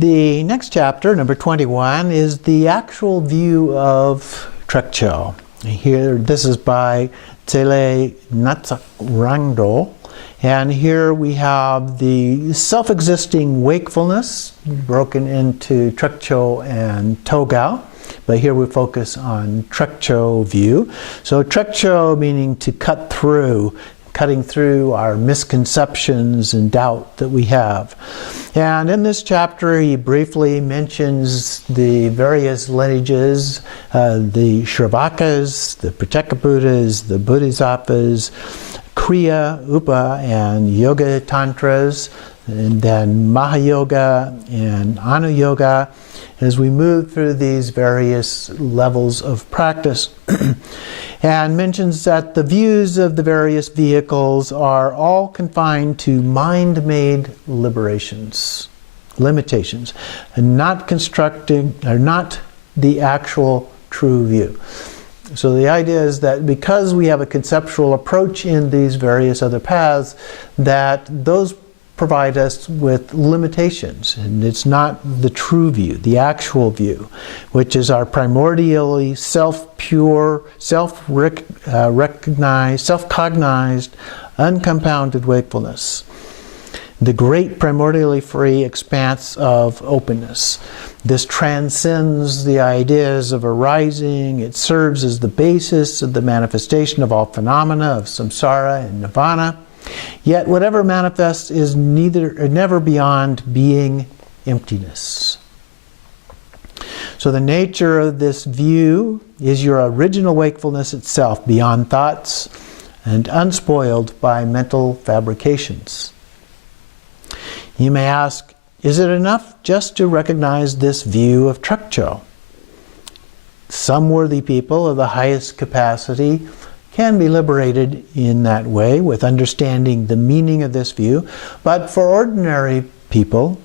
The next chapter, number 21, is the actual view of Trekcho. Here, this is by Tsele Natsarangdo. And here we have the self-existing wakefulness broken into Trekcho and Togao. But here we focus on Trekcho view. So Trekcho meaning to cut through, cutting through our misconceptions and doubt that we have. And in this chapter he briefly mentions the various lineages, the Shravakas, the Pratyekabuddhas, the Bodhisattvas, Kriya, Upa, and Yoga Tantras, and then Mahayoga and Anuyoga, as we move through these various levels of practice. And mentions that the views of the various vehicles are all confined to mind-made limitations, and not constructing, or not the actual true view. So the idea is that because we have a conceptual approach in these various other paths, that those provide us with limitations, and it's not the true view, the actual view, which is our primordially self-pure, self-recognized, self-cognized, uncompounded wakefulness. The great primordially free expanse of openness. This transcends the ideas of arising. It serves as the basis of the manifestation of all phenomena of samsara and nirvana. Yet whatever manifests is never beyond being emptiness. So the nature of this view is your original wakefulness itself, beyond thoughts and unspoiled by mental fabrications. You may ask, is it enough just to recognize this view of Trekcho? Some worthy people of the highest capacity can be liberated in that way with understanding the meaning of this view, but for ordinary people,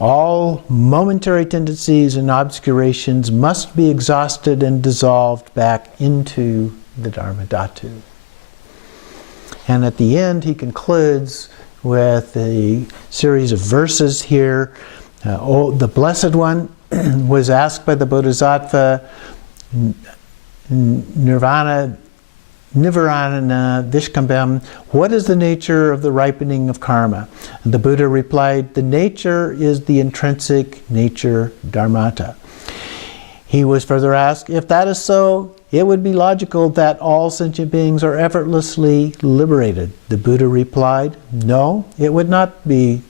all momentary tendencies and obscurations must be exhausted and dissolved back into the Dharmadhatu. And at the end he concludes with a series of verses here. The Blessed One was asked by the Bodhisattva, Nivarana Vishkambam, what is the nature of the ripening of karma? And the Buddha replied, the nature is the intrinsic nature dharmata. He was further asked, if that is so, it would be logical that all sentient beings are effortlessly liberated. The Buddha replied, no, it would not be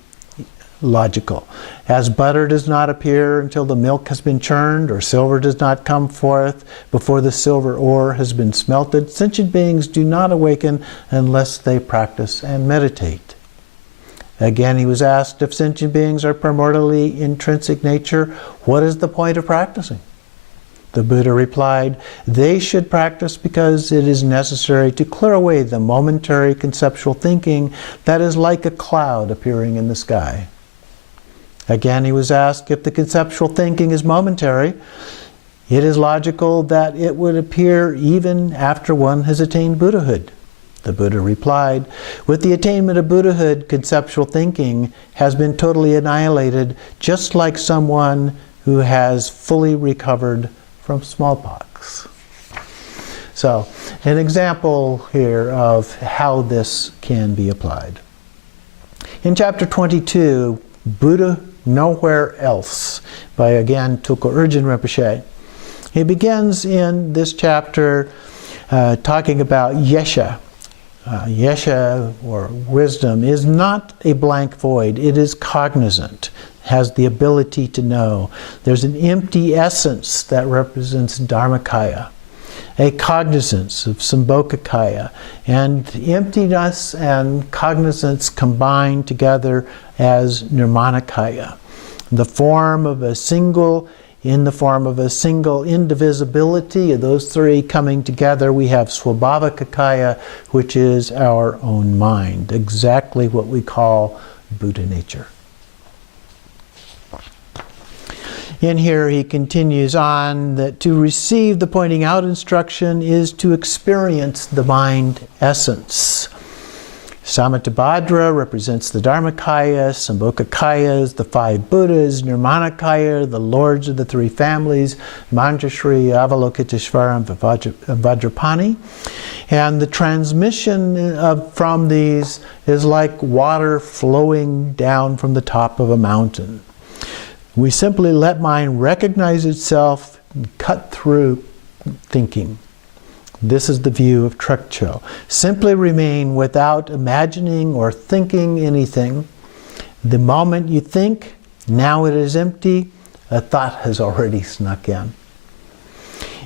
logical. As butter does not appear until the milk has been churned, or silver does not come forth before the silver ore has been smelted, sentient beings do not awaken unless they practice and meditate. Again, he was asked, if sentient beings are primordially intrinsic nature, what is the point of practicing? The Buddha replied, they should practice because it is necessary to clear away the momentary conceptual thinking that is like a cloud appearing in the sky. Again, he was asked, if the conceptual thinking is momentary, it is logical that it would appear even after one has attained Buddhahood. The Buddha replied, with the attainment of Buddhahood, conceptual thinking has been totally annihilated, just like someone who has fully recovered from smallpox. So, an example here of how this can be applied. In chapter 22, Buddha Nowhere Else, by again Tulku Urgyen Rinpoche. He begins in this chapter talking about Yesha. Yesha, or wisdom, is not a blank void. It is cognizant, has the ability to know. There's an empty essence that represents Dharmakaya, a cognizance of Sambhogakaya, and emptiness and cognizance combined together as Nirmanakaya. The form of a single, in the form of a single indivisibility of those three coming together, we have Swabhavakaya, which is our own mind, exactly what we call Buddha nature. In here he continues on that to receive the pointing out instruction is to experience the mind essence. Samantabhadra represents the Dharmakaya, Sambhogakaya is the 5 Buddhas, Nirmanakaya, the lords of the 3 families, Manjushri, Avalokiteshvara, and Vajrapani. And the transmission from these is like water flowing down from the top of a mountain. We simply let mind recognize itself and cut through thinking. This is the view of Trekcho. Simply remain without imagining or thinking anything. The moment you think, now it is empty, a thought has already snuck in.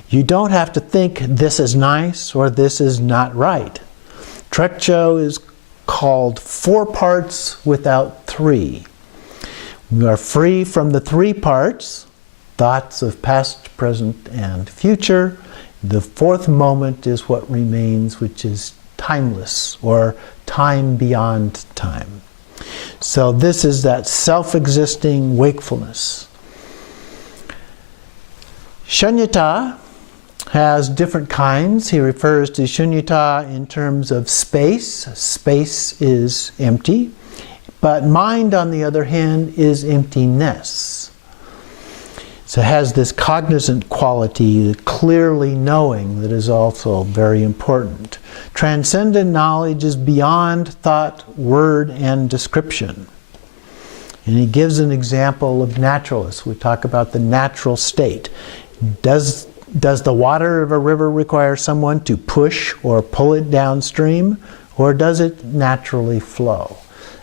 You don't have to think this is nice or this is not right. Trekcho is called 4 parts without 3. We are free from the 3 parts, thoughts of past, present, and future. The 4th moment is what remains, which is timeless, or time beyond time. So this is that self-existing wakefulness. Shunyata has different kinds. He refers to shunyata in terms of space. Space is empty. But mind, on the other hand, is emptiness. So it has this cognizant quality, the clearly knowing, that is also very important. Transcendent knowledge is beyond thought, word, and description. And he gives an example of naturalists. We talk about the natural state. Does the water of a river require someone to push or pull it downstream, or does it naturally flow?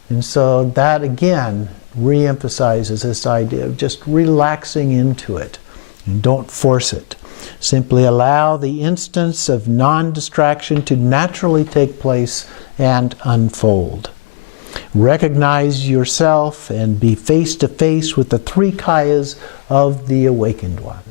And so that again re-emphasizes this idea of just relaxing into it and don't force it. Simply allow the instance of non-distraction to naturally take place and unfold. Recognize yourself and be face to face with the 3 kayas of the awakened one.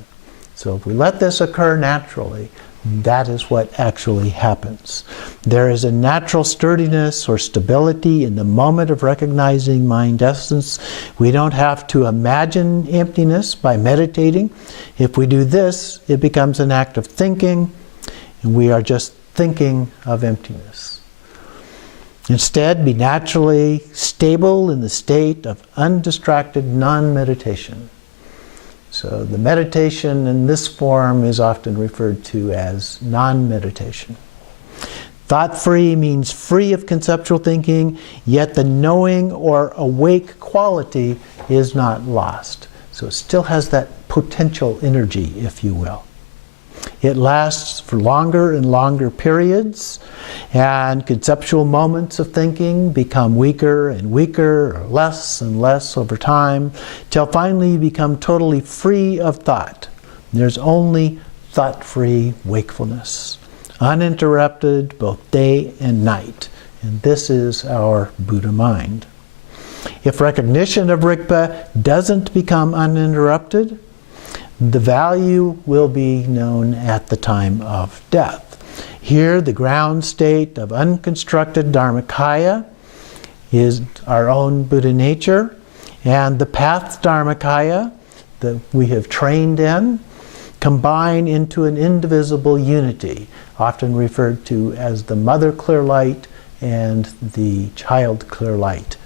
So if we let this occur naturally, that is what actually happens. There is a natural sturdiness or stability in the moment of recognizing mind essence. We don't have to imagine emptiness by meditating. If we do this, it becomes an act of thinking, and we are just thinking of emptiness. Instead, be naturally stable in the state of undistracted non-meditation. So the meditation in this form is often referred to as non-meditation. Thought-free means free of conceptual thinking, yet the knowing or awake quality is not lost. So it still has that potential energy, if you will. It lasts for longer and longer periods, and conceptual moments of thinking become weaker and weaker, or less and less over time, till finally you become totally free of thought. There's only thought-free wakefulness, uninterrupted both day and night. And this is our Buddha mind. If recognition of Rigpa doesn't become uninterrupted, the value will be known at the time of death. Here, the ground state of unconstructed Dharmakaya is our own Buddha nature, and the path Dharmakaya that we have trained in combine into an indivisible unity, often referred to as the mother clear light and the child clear light,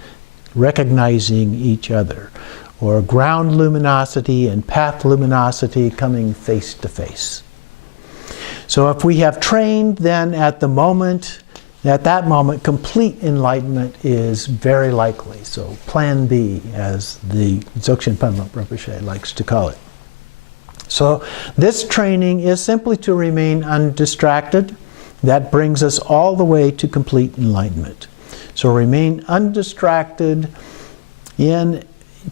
recognizing each other, or ground luminosity and path luminosity coming face to face. So if we have trained, then at that moment, complete enlightenment is very likely. So plan B, as the Dzogchen Panlop Rinpoche likes to call it. So this training is simply to remain undistracted. That brings us all the way to complete enlightenment. So remain undistracted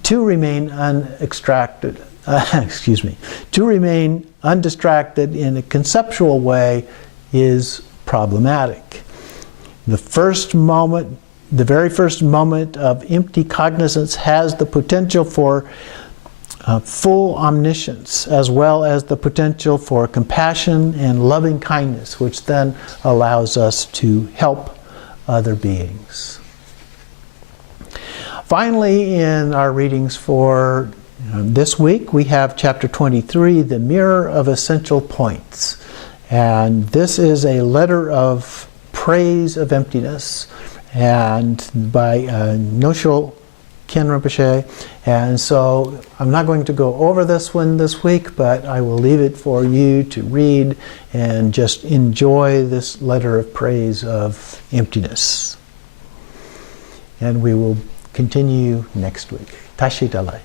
to remain undistracted in a conceptual way is problematic. The very first moment of empty cognizance has the potential for full omniscience, as well as the potential for compassion and loving kindness, which then allows us to help other beings. Finally, in our readings for this week, we have chapter 23, The Mirror of Essential Points. And this is a letter of praise of emptiness. and by Noshul Ken Rinpoche. And so I'm not going to go over this one this week, but I will leave it for you to read and just enjoy this letter of praise of emptiness. And we will continue next week. Tashi Dalai.